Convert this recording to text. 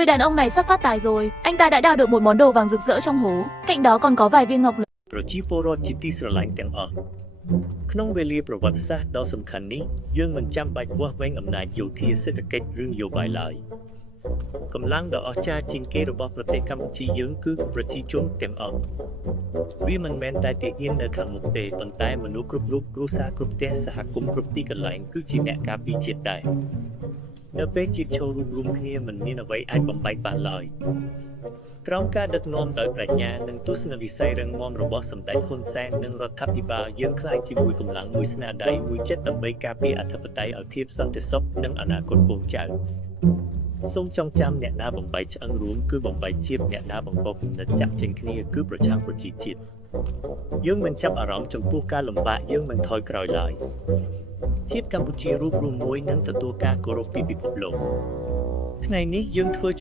Người đàn ông này sắp phát tài rồi, anh ta đã đào được một món đồ vàng rực rỡ trong hố, cạnh đó còn có vài viên ngọc. ប្រជាពលរដ្ឋជាទីស្រឡាញ់ទាំងអស់ក្នុងវេលាប្រវត្តិសាស្ត្រដ៏សំខាន់នេះយើងមិនចាំបាច់វាស់វែងអំណាចយោធាសេដ្ឋកិច្ចឬនយោបាយឡើយកម្លាំងដ៏អស្ចារ្យជាងគេរបស់ប្រទេសកម្ពុជាយើងគឺប្រជាជនទាំងអស់វាមិនមែនតែទាហាននៅខាងមុខទេប៉ុន្តែមនុស្សគ្រប់រូបគ្រួសារគ្រប់ផ្ទះសហគមន៍គ្រប់ទីកន្លែងគឺជាអ្នកការពារជាតិដែរនៅពេលជាតិចូលរួមគ្នាមិនមានអ្វីអាចបំបែកបានឡើយក្រោមការដឹកនាំដោយប្រាជ្ញានិងទស្សនវិស័យរឹងមាំរបស់សម្ដេចហ៊ុនសែននិងរដ្ឋាភិបាលយើងក្លាយជាមួយកម្លាំងមួយស្នាដៃមួយចិត្តដើម្បីការពារអធិបតេយ្យឲ្យភាពសន្តិសុខនិងអនាគតកូនចៅសូមចងចាំអ្នកណាបំបែកឆ្អឹងរួមគឺបំបែកជាតិអ្នកណាបង្កគំនិតចាក់ចេញគ្នាគឺប្រឆាំងប្រជាជាតិយើងមិនចាប់អារម្មណ៍ចំពោះការលំបាកយើងមិនថយក្រោយឡើយជាតិកម្ពុជារូបរួមមួយនឹងទទួលការគោរពពីពិភពលោកថ្ងៃនេះយើងធ្វើ